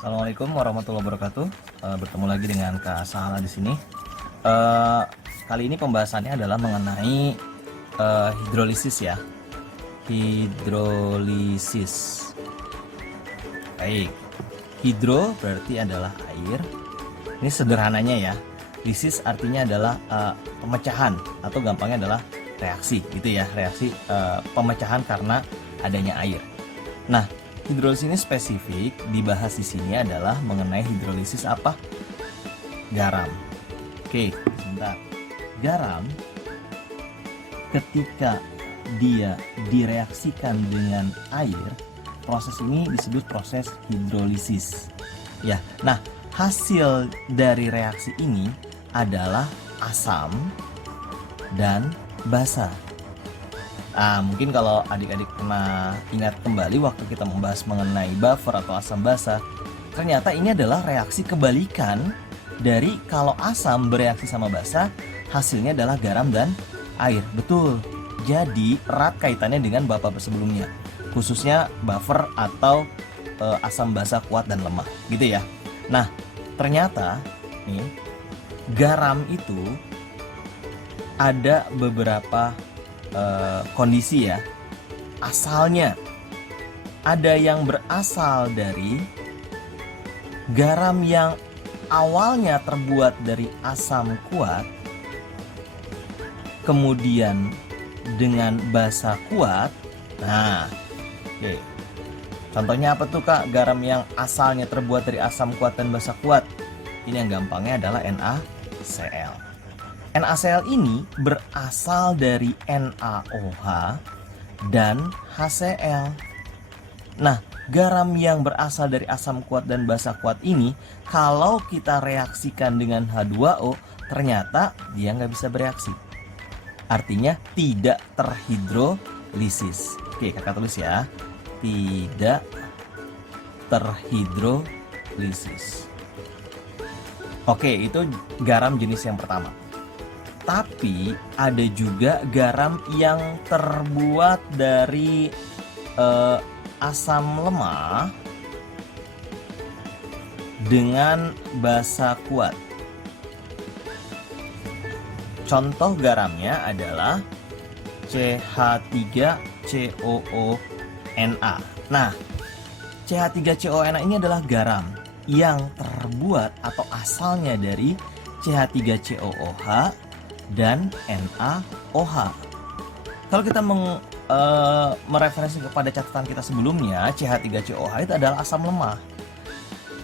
Assalamualaikum warahmatullahi wabarakatuh. Bertemu lagi dengan Kak Sahala di sini. Eh, Kali ini pembahasannya adalah mengenai hidrolisis ya. Hidrolisis. Baik. Hidro berarti adalah air. Ini sederhananya ya. Lisis artinya adalah pemecahan atau gampangnya adalah reaksi gitu ya. Reaksi pemecahan karena adanya air. Nah, hidrolisis ini spesifik dibahas di sini adalah mengenai hidrolisis apa? Garam. Oke, sebentar. Garam ketika dia direaksikan dengan air, proses ini disebut proses hidrolisis. Ya. Nah, hasil dari reaksi ini adalah asam dan basa. Mungkin kalau adik-adik pernah ingat kembali waktu kita membahas mengenai buffer atau asam basa, ternyata ini adalah reaksi kebalikan dari kalau asam bereaksi sama basa, hasilnya adalah garam dan air. Betul. Jadi erat kaitannya dengan bab sebelumnya, khususnya buffer atau asam basa kuat dan lemah, gitu ya. Nah, ternyata nih garam itu ada beberapa kondisi ya. Asalnya ada yang berasal dari garam yang awalnya terbuat dari asam kuat, kemudian dengan basa kuat. Nah, oke. Contohnya apa tuh Kak? Garam yang asalnya terbuat dari asam kuat dan basa kuat. Ini yang gampangnya adalah NaCl. NaCl ini berasal dari NaOH dan HCl. Nah, garam yang berasal dari asam kuat dan basa kuat ini, kalau kita reaksikan dengan H2O, ternyata dia nggak bisa bereaksi. Artinya tidak terhidrolisis. Oke, kakak tulis ya. Tidak terhidrolisis. Oke, itu garam jenis yang pertama. Tapi ada juga garam yang terbuat dari asam lemah dengan basa kuat. Contoh garamnya adalah CH3COONa. Nah, CH3COONa ini adalah garam yang terbuat atau asalnya dari CH3COOH dan NaOH. Kalau kita mereferensi kepada catatan kita sebelumnya, CH3COOH itu adalah asam lemah,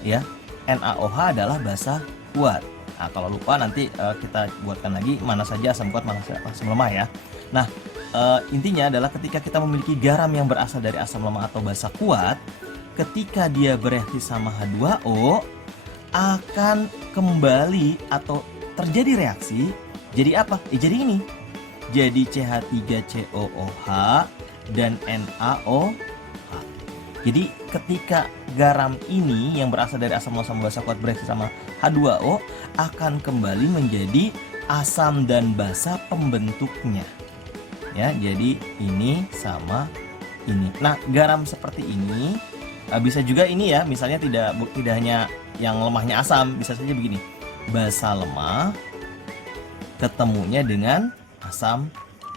ya. NaOH adalah basa kuat. Nah, kalau lupa nanti kita buatkan lagi mana saja asam kuat, mana saja asam lemah ya. Nah, intinya adalah ketika kita memiliki garam yang berasal dari asam lemah atau basa kuat, ketika dia bereaksi sama H2O akan kembali atau terjadi reaksi. Jadi apa? Jadi ini. Jadi CH3COOH dan NaOH. Jadi ketika garam ini yang berasal dari asam lemah sama basa kuat bereaksi sama H2O akan kembali menjadi asam dan basa pembentuknya. Ya, jadi ini sama ini. Nah, garam seperti ini bisa juga ini ya, misalnya tidak hanya yang lemahnya asam, bisa saja begini. Basa lemah ketemunya dengan asam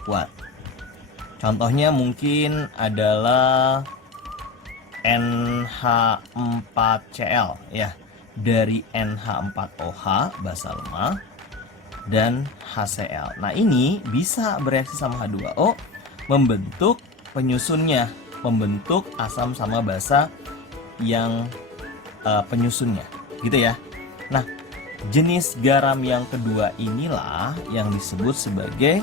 kuat. Contohnya mungkin adalah NH4Cl ya, dari NH4OH basa lemah dan HCl. Nah, ini bisa bereaksi sama H2O membentuk penyusunnya, membentuk asam sama basa yang penyusunnya, gitu ya. Nah, jenis garam yang kedua inilah yang disebut sebagai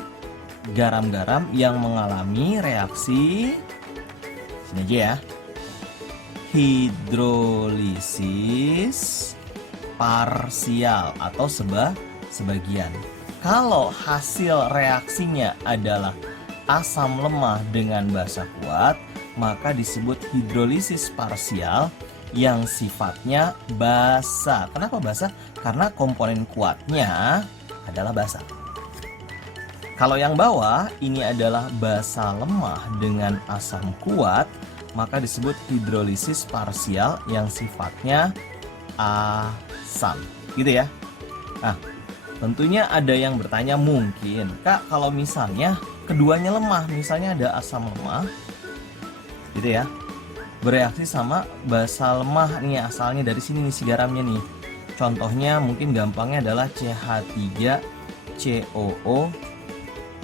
garam-garam yang mengalami reaksi sini aja ya, hidrolisis parsial atau sebagian. Kalau hasil reaksinya adalah asam lemah dengan basa kuat, maka disebut hidrolisis parsial yang sifatnya basa. Kenapa basa? Karena komponen kuatnya adalah basa. Kalau yang bawah ini adalah basa lemah dengan asam kuat, maka disebut hidrolisis parsial yang sifatnya asam, gitu ya. Nah, tentunya ada yang bertanya mungkin, Kak, kalau misalnya keduanya lemah, misalnya ada asam lemah, gitu ya, bereaksi sama basa lemah nih, asalnya dari sini nih si garamnya nih. Contohnya mungkin gampangnya adalah CH3COO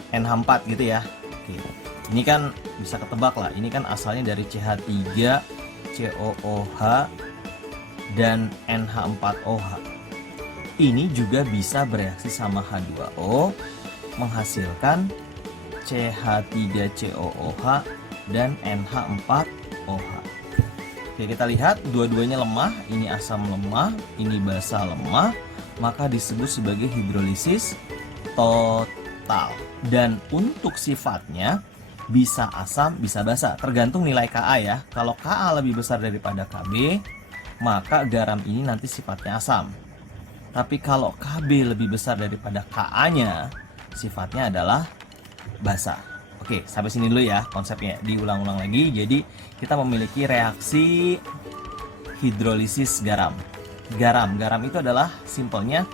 NH4 gitu ya. Oke. Ini kan bisa ketebak lah, ini kan asalnya dari CH3COOH dan NH4OH. Ini juga bisa bereaksi sama H2O menghasilkan CH3COOH dan NH4OH. Oke, kita lihat dua-duanya lemah, ini asam lemah, ini basa lemah, maka disebut sebagai hidrolisis total. Dan untuk sifatnya bisa asam, bisa basa, tergantung nilai Ka ya. Kalau Ka lebih besar daripada Kb, maka garam ini nanti sifatnya asam. Tapi kalau Kb lebih besar daripada Ka-nya, sifatnya adalah basa. Oke, sampai sini dulu ya konsepnya. Diulang-ulang lagi. Jadi kita memiliki reaksi hidrolisis garam. Garam itu adalah simpelnya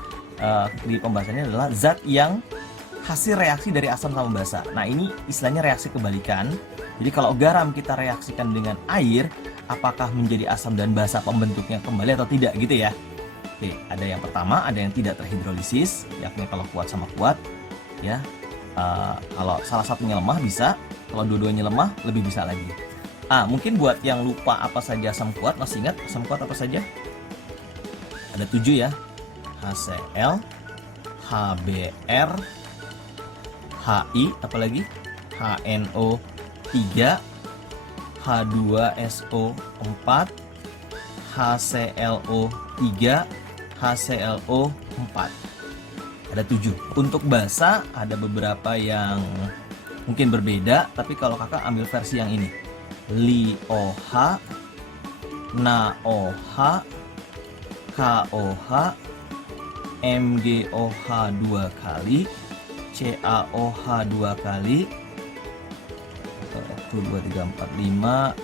di pembahasannya adalah zat yang hasil reaksi dari asam sama basa. Nah, ini istilahnya reaksi kebalikan. Jadi kalau garam kita reaksikan dengan air, apakah menjadi asam dan basa pembentuknya kembali atau tidak gitu ya. Oke, ada yang pertama, ada yang tidak terhidrolisis, yakni kalau kuat sama kuat ya. Kalau salah satunya lemah bisa, kalau dua-duanya lemah lebih bisa lagi. Mungkin buat yang lupa apa saja asam kuat, masih ingat asam kuat apa saja? Ada 7 ya. HCl, HBr, HI, apalagi HNO3, H2SO4, HClO3, HClO4. Ada 7. Untuk basa ada beberapa yang mungkin berbeda, tapi kalau kakak ambil versi yang ini. LiOH, NaOH, KOH, MgOH 2 kali, CaOH 2 kali, 1, 2, 3, 4, 5,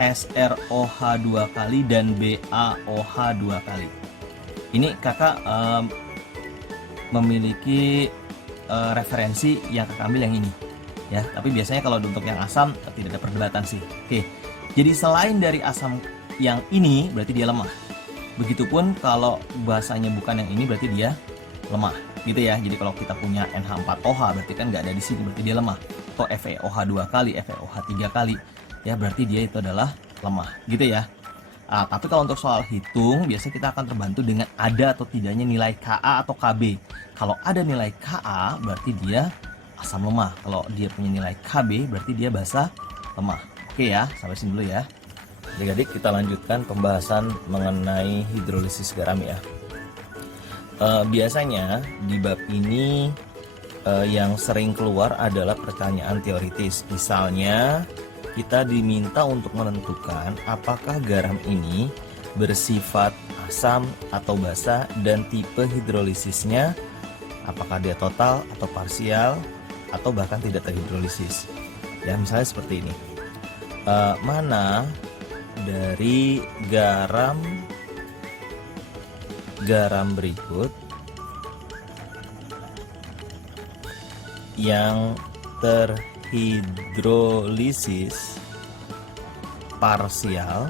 SROH 2 kali, dan BaOH 2 kali. Ini kakak memiliki referensi yang kakak ambil yang ini ya, tapi biasanya kalau untuk yang asam tidak ada perdebatan sih. Oke, jadi selain dari asam yang ini berarti dia lemah. Begitupun kalau bahasanya bukan yang ini berarti dia lemah gitu ya. Jadi kalau kita punya NH4OH berarti kan nggak ada di sini, berarti dia lemah. Atau FeOH 2 kali, FeOH 3 kali ya, berarti dia itu adalah lemah gitu ya. Tapi kalau untuk soal hitung biasanya kita akan terbantu dengan ada atau tidaknya nilai Ka atau Kb. Kalau ada nilai Ka berarti dia asam lemah, kalau dia punya nilai Kb berarti dia basa lemah. Oke ya, sampai sini dulu ya. Adik-adik, kita lanjutkan pembahasan mengenai hidrolisis garam ya. Biasanya di bab ini yang sering keluar adalah pertanyaan teoritis. Misalnya kita diminta untuk menentukan apakah garam ini bersifat asam atau basa dan tipe hidrolisisnya apakah dia total atau parsial atau bahkan tidak terhidrolisis. Ya, misalnya seperti ini. Mana dari garam berikut yang terhidrolisis parsial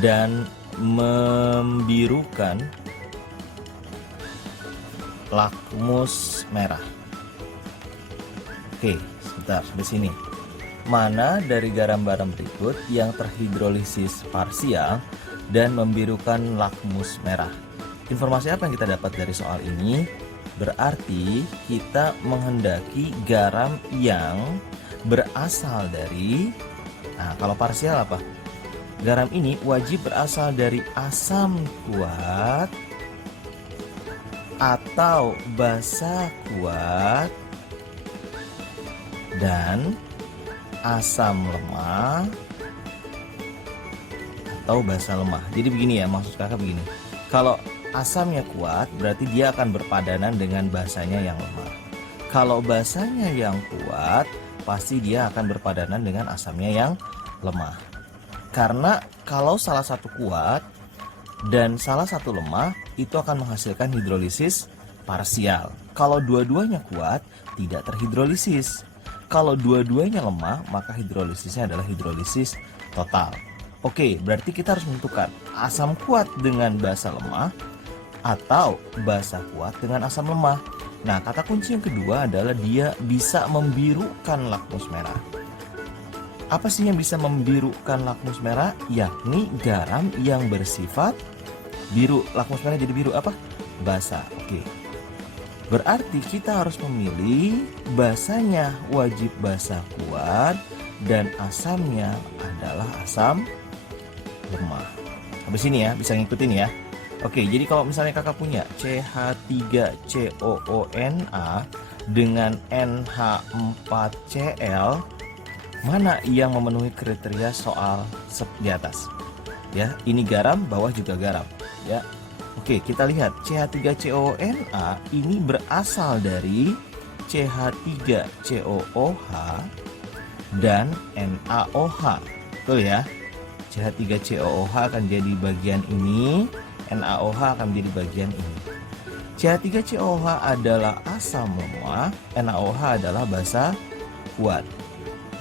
dan membirukan lakmus merah. Oke, sebentar di sini. Mana dari garam-garam berikut yang terhidrolisis parsial dan membirukan lakmus merah? Informasi apa yang kita dapat dari soal ini? Berarti kita menghendaki garam yang berasal dari, kalau parsial apa? Garam ini wajib berasal dari asam kuat atau basa kuat dan asam lemah atau basa lemah. Jadi begini ya, maksud kakak begini. Kalau asamnya kuat berarti dia akan berpadanan dengan basanya yang lemah. Kalau basanya yang kuat pasti dia akan berpadanan dengan asamnya yang lemah. Karena kalau salah satu kuat dan salah satu lemah, itu akan menghasilkan hidrolisis parsial. Kalau dua-duanya kuat, tidak terhidrolisis. Kalau dua-duanya lemah, maka hidrolisisnya adalah hidrolisis total. Oke, berarti kita harus menentukan asam kuat dengan basa lemah atau basa kuat dengan asam lemah. Nah, kata kunci yang kedua adalah dia bisa membirukan lakmus merah. Apa sih yang bisa membirukan lakmus merah? Yakni garam yang bersifat biru. Lakmus merah jadi biru apa? Basa. Oke. Berarti kita harus memilih basanya wajib basa kuat dan asamnya adalah asam lemah. Habis ini ya, bisa ngikutin ya. Oke, jadi kalau misalnya kakak punya CH3COONA dengan NH4Cl, mana yang memenuhi kriteria soal di atas? Ya, ini garam, bawah juga garam. Ya, oke, kita lihat CH3COONA ini berasal dari CH3COOH dan NaOH, betul ya? CH3COOH akan jadi bagian ini, NaOH akan menjadi bagian ini. CH3COOH adalah asam lemah, NaOH adalah basa kuat.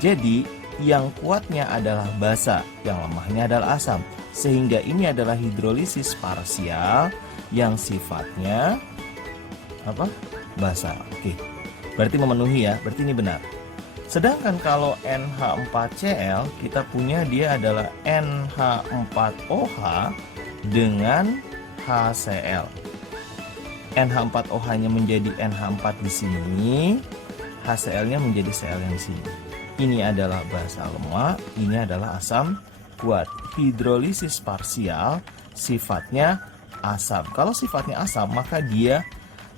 Jadi yang kuatnya adalah basa, yang lemahnya adalah asam. Sehingga ini adalah hidrolisis parsial yang sifatnya apa? Basa. Oke. Berarti memenuhi ya, berarti ini benar. Sedangkan kalau NH4Cl kita punya dia adalah NH4OH dengan HCl. NH4OH-nya menjadi NH4 di sini, HCl-nya menjadi Cl yang di sini. Ini adalah basa lemah, ini adalah asam kuat. Hidrolisis parsial sifatnya asam. Kalau sifatnya asam, maka dia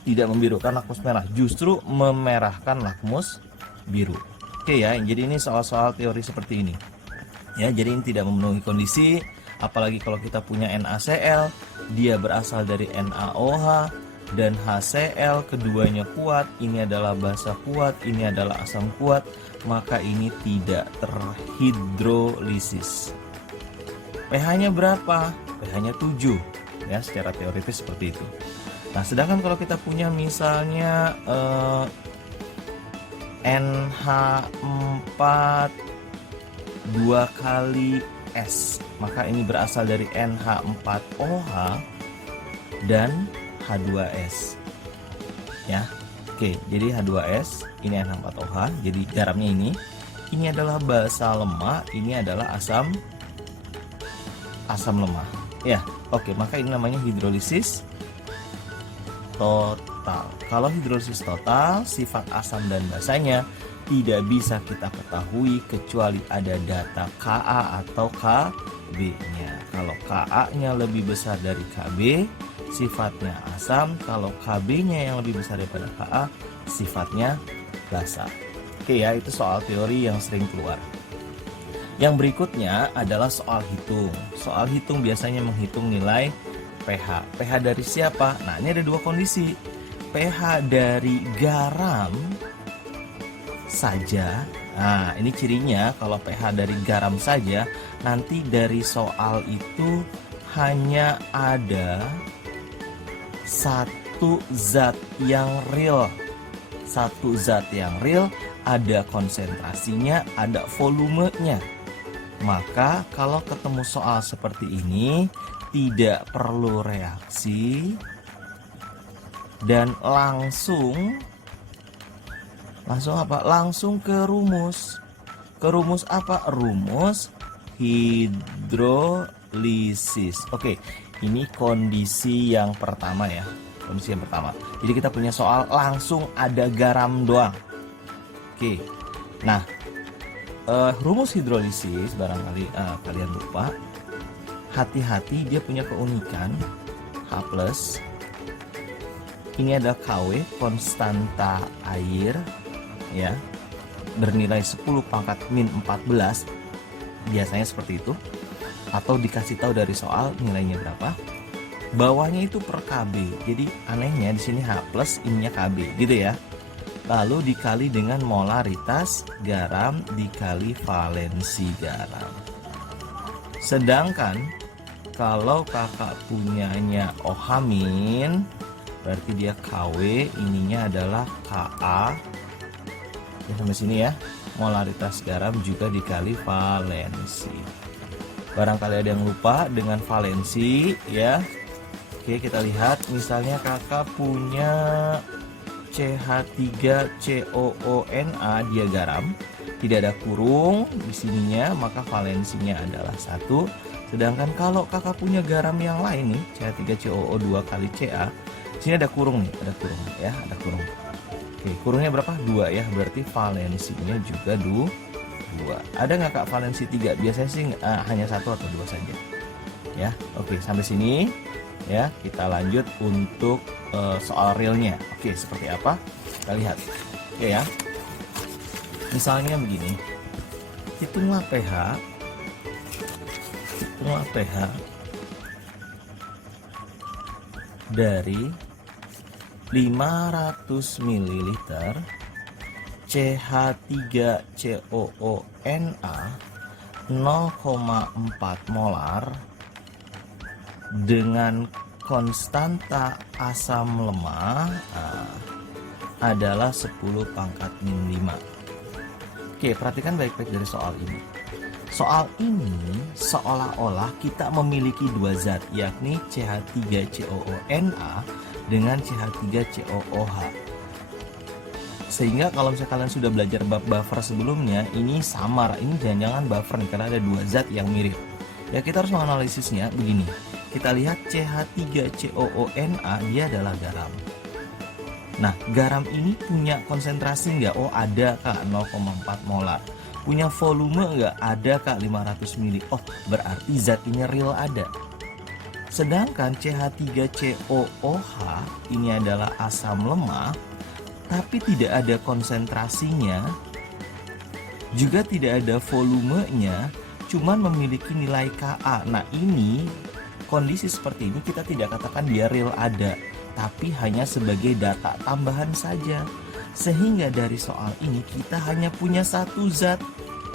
tidak membirukan lakmus merah, justru memerahkan lakmus biru. Oke ya, jadi ini soal-soal teori seperti ini. Ya, jadi ini tidak memenuhi kondisi, apalagi kalau kita punya NaCl, dia berasal dari NaOH dan HCl, keduanya kuat, ini adalah basa kuat, ini adalah asam kuat, maka ini tidak terhidrolisis. pH-nya berapa? pH-nya 7. Ya, secara teoritis seperti itu. Nah, sedangkan kalau kita punya misalnya NH4 2 kali S, maka ini berasal dari NH4OH dan H2S. Ya. Oke, jadi H2S, ini NH4OH, jadi garamnya ini adalah basa lemah, ini adalah asam lemah. Ya, oke, maka ini namanya hidrolisis total. Kalau hidrolisis total, sifat asam dan basanya tidak bisa kita ketahui kecuali ada data Ka atau Kb-nya. Kalau Ka-nya lebih besar dari Kb, sifatnya asam. Kalau Kb-nya yang lebih besar daripada Ka, sifatnya basa. Oke ya, itu soal teori yang sering keluar. Yang berikutnya adalah soal hitung. Soal hitung biasanya menghitung nilai pH. pH dari siapa? Nah, ini ada dua kondisi. pH dari garam saja. Nah, ini cirinya kalau pH dari garam saja, nanti dari soal itu hanya ada satu zat yang real. Satu zat yang real, ada konsentrasinya, ada volumenya. Maka kalau ketemu soal seperti ini, tidak perlu reaksi dan langsung apa? Langsung ke rumus. Ke rumus apa? Rumus hidrolisis. Oke, ini kondisi yang pertama ya. Kondisi yang pertama. Jadi kita punya soal langsung ada garam doang. Oke. Nah, rumus hidrolisis barangkali kalian lupa. Hati-hati, dia punya keunikan H+. Ini adalah KW, konstanta air ya, bernilai 10 pangkat min 14. Biasanya seperti itu. Atau dikasih tahu dari soal nilainya berapa. Bawahnya itu per KB. Jadi anehnya di sini H+, ininya KB gitu ya. lalu dikali dengan molaritas garam dikali valensi garam. Sedangkan kalau kakak punyanya OH min, berarti dia KW, ininya adalah Ka. Ya, sampai sini ya. Molaritas garam juga dikali valensi. Barangkali ada yang lupa dengan valensi ya. Oke, kita lihat misalnya kakak punya CH3COONA, dia garam, tidak ada kurung di sininya, maka valensinya adalah 1. Sedangkan kalau kakak punya garam yang lain nih, CH3COO2 kali Ca, sini ada kurung nih, ada kurung ya, ada kurung. Oke, kurungnya berapa? 2 ya, berarti valensinya juga 2. Ada nggak kak valensi 3? Biasanya sih hanya 1 atau 2 saja. Ya, oke, sampai sini ya. Kita lanjut untuk soal realnya. Oke, seperti apa? Kita lihat. Oke ya. Misalnya begini. Hitunglah pH dari 500 ml CH3COONA 0,4 molar dengan konstanta asam lemah adalah 10 pangkat min 5. Oke, perhatikan baik-baik dari soal ini. Soal ini seolah-olah kita memiliki 2 zat, yakni CH3COONA dengan CH3COOH. Sehingga kalau misalnya kalian sudah belajar bab buffer sebelumnya, ini samar, ini jangan-jangan buffer nih, karena ada 2 zat yang mirip. Ya, kita harus menganalisisnya begini. Kita lihat CH3COONA, dia adalah garam. Nah, garam ini punya konsentrasi nggak? Oh, ada kak, 0,4 molar. Punya volume nggak? Ada kak, 500 ml. Oh, berarti zat ini real ada. Sedangkan CH3COOH ini adalah asam lemah, tapi tidak ada konsentrasinya, juga tidak ada volumenya, cuman memiliki nilai Ka. Nah, ini kondisi seperti ini kita tidak katakan dia real ada, tapi hanya sebagai data tambahan saja. Sehingga dari soal ini kita hanya punya 1 zat.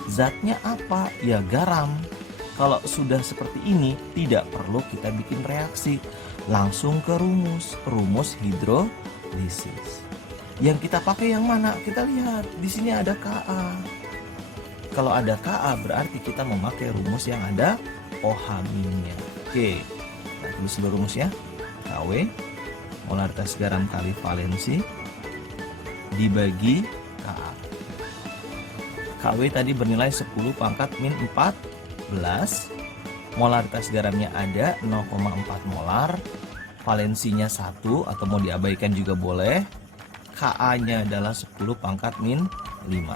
Zatnya apa? Ya, garam. Kalau sudah seperti ini, tidak perlu kita bikin reaksi, langsung ke rumus hidrolisis. Yang kita pakai yang mana? Kita lihat di sini ada Ka. Kalau ada Ka berarti kita memakai rumus yang ada OH minnya. Oke, kita tulis dulu rumusnya. KW, molaritas garam kali valensi dibagi Ka. KW tadi bernilai 10 pangkat min 14. Molaritas garamnya ada 0,4 molar. Valensinya 1 atau mau diabaikan juga boleh. Ka-nya adalah 10 pangkat min 5.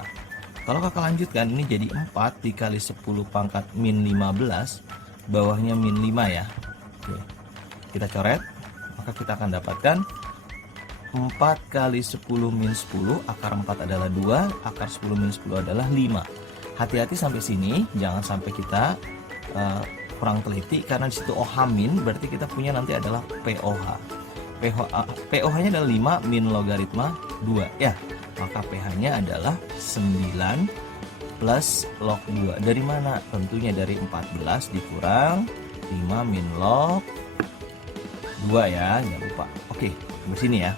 Kalau kakak lanjutkan, ini jadi 4 dikali 10 pangkat min 15. Bawahnya min 5 ya. Oke, kita coret. Maka kita akan dapatkan 4 kali 10 min 10, akar 4 adalah 2, akar 10 min 10 adalah 5. Hati-hati sampai sini, jangan sampai kita kurang teliti, karena disitu OH min, berarti kita punya nanti adalah POH. POH-nya adalah 5 min logaritma 2 ya. Maka pH-nya adalah 9 plus log 2. Dari mana? Tentunya dari 14 dikurang 5 min log 2 ya, jangan lupa. Oke, di sini ya.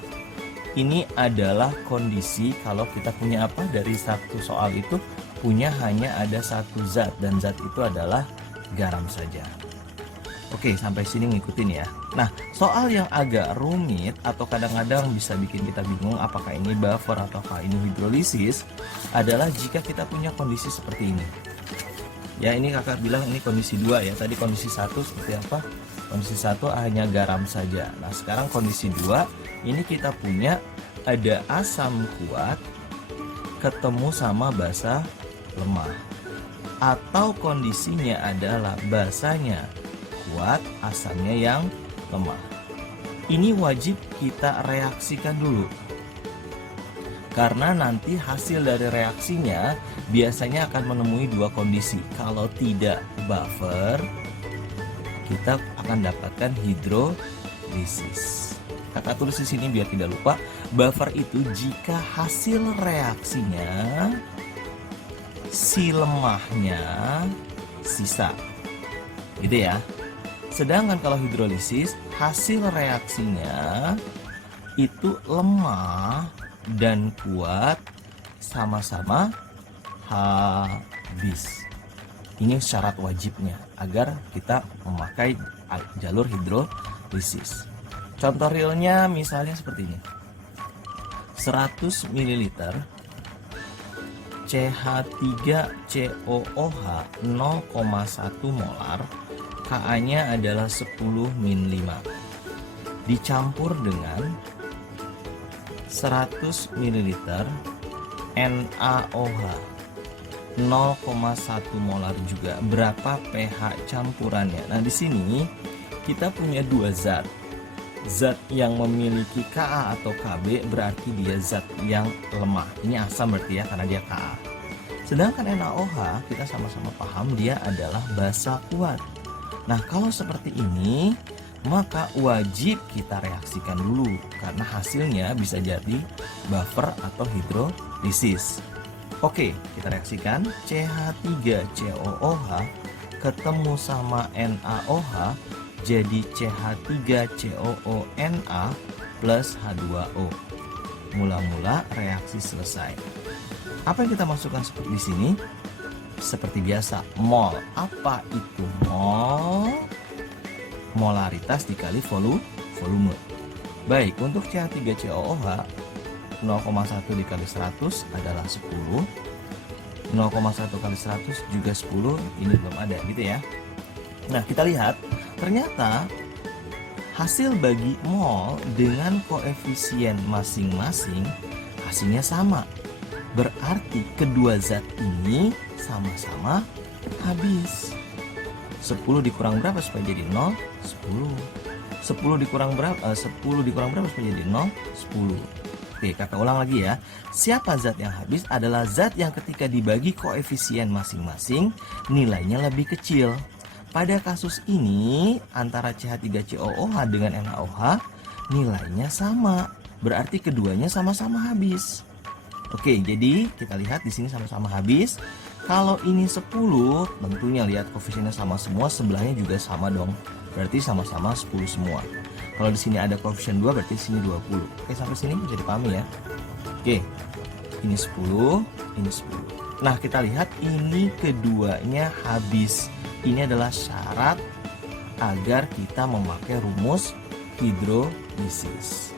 Ini adalah kondisi kalau kita punya apa? Dari satu soal itu punya hanya ada 1 zat, dan zat itu adalah garam saja. Oke, sampai sini ngikutin ya. Nah, soal yang agak rumit atau kadang-kadang bisa bikin kita bingung apakah ini buffer ataukah ini hidrolisis adalah jika kita punya kondisi seperti ini. Ya, ini kakak bilang ini kondisi 2 ya. Tadi kondisi 1 seperti apa? Kondisi 1 hanya garam saja. Nah, sekarang kondisi 2 ini kita punya ada asam kuat ketemu sama basa lemah. Atau kondisinya adalah basanya kuat, asamnya yang lemah. Ini wajib kita reaksikan dulu, karena nanti hasil dari reaksinya biasanya akan menemui 2 kondisi. Kalau tidak buffer, kita akan dapatkan hidrolisis. Kakak tulis di sini biar tidak lupa. Buffer itu jika hasil reaksinya si lemahnya sisa. Gitu ya. Sedangkan kalau hidrolisis hasil reaksinya itu lemah dan kuat sama-sama habis. Ini syarat wajibnya agar kita memakai jalur hidrolisis. Contoh realnya misalnya seperti ini. 100 ml CH3COOH 0,1 molar, Ka-nya adalah 10 min 5. Dicampur dengan 100 ml NaOH 0,1 molar juga. Berapa pH campurannya? Nah, di sini kita punya dua zat. Zat yang memiliki Ka atau Kb berarti dia zat yang lemah. Ini asam berarti ya, karena dia Ka. Sedangkan NaOH kita sama-sama paham dia adalah basa kuat. Nah, kalau seperti ini maka wajib kita reaksikan dulu karena hasilnya bisa jadi buffer atau hidrolisis. Oke, kita reaksikan. CH3COOH ketemu sama NaOH jadi CH3COONa plus H2O. Mula-mula reaksi selesai. Apa yang kita masukkan seperti di sini? Seperti biasa, mol. Apa itu mol? Molaritas dikali volume. Baik, untuk CH3COOH 0,1 dikali 100 adalah 10. 0,1 kali 100 juga 10. Ini belum ada gitu ya. Nah, kita lihat ternyata hasil bagi mol dengan koefisien masing-masing hasilnya sama. Berarti kedua zat ini sama-sama habis. 10 dikurang berapa supaya jadi 0? 10. 10 dikurang berapa? 10 dikurang berapa supaya jadi 0? 10. Oke, kakak ulang lagi ya. Siapa zat yang habis? Adalah zat yang ketika dibagi koefisien masing-masing nilainya lebih kecil. Pada kasus ini antara CH3COOH dengan NaOH nilainya sama. Berarti keduanya sama-sama habis. Oke, jadi kita lihat di sini sama-sama habis. Kalau ini 10, tentunya lihat koefisiennya sama semua, sebelahnya juga sama dong. Berarti sama-sama 10 semua. Kalau di sini ada koefisien 2, berarti di sini 20. Oke, sampai sini bisa dipahami ya. Oke. Ini 10, ini 10. Nah, kita lihat ini keduanya habis. Ini adalah syarat agar kita memakai rumus hidrolisis.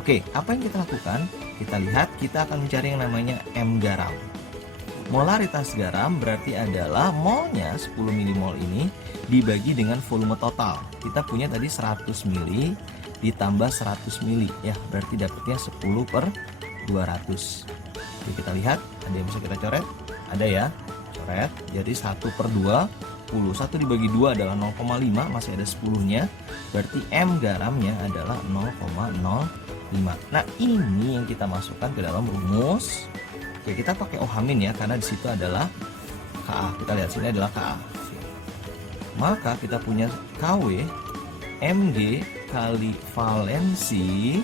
Oke, apa yang kita lakukan? Kita lihat, kita akan mencari yang namanya M garam. Molaritas garam berarti adalah molnya 10 mmol ini dibagi dengan volume total. Kita punya tadi 100 ml ditambah 100 ml ya, berarti dapatnya 10 per 200. Oke, kita lihat, ada yang bisa kita coret? Ada ya, coret. Jadi 1 per 20, 1 dibagi 2 adalah 0,5, masih ada 10-nya. Berarti M garamnya adalah 0,05. Nah, ini yang kita masukkan ke dalam rumus. Oke, kita pakai OH- ya, karena di situ adalah Ka. Kita lihat sini adalah Ka. Maka kita punya Kw Mg kali valensi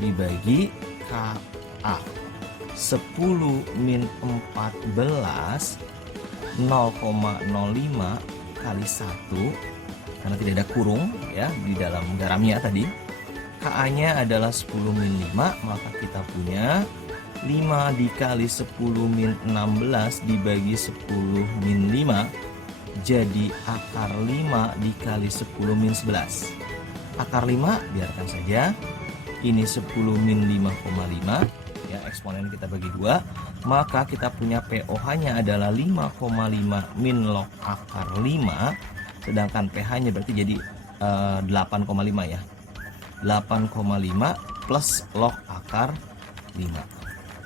dibagi Ka. 10 min 14 0,05 kali 1 karena tidak ada kurung ya di dalam garamnya tadi. Ka-nya adalah 10 min 5, maka kita punya 5 dikali 10 min 16 dibagi 10 min 5 jadi akar 5 dikali 10 min 11. Akar 5 biarkan saja. Ini 10 min 5,5 ya, eksponen kita bagi 2, maka kita punya POH-nya adalah 5,5 min log akar 5, sedangkan pH-nya berarti jadi 8,5 ya. 8,5 plus log akar 5.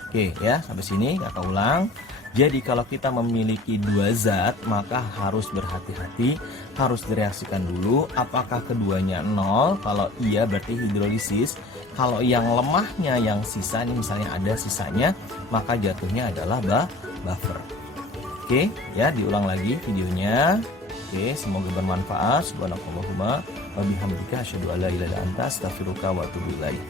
Oke ya, sampai sini kakak ulang. Jadi kalau kita memiliki dua zat, maka harus berhati-hati, harus direaksikan dulu. Apakah keduanya 0? Kalau iya berarti hidrolisis. Kalau yang lemahnya, yang sisa, ini misalnya ada sisanya, maka jatuhnya adalah buffer. Oke, ya diulang lagi videonya. Oke, semoga bermanfaat. Subhanakallahumma wa bihamdika asyhadu an la ilaha illa anta astaghfiruka wa atubu ilaik.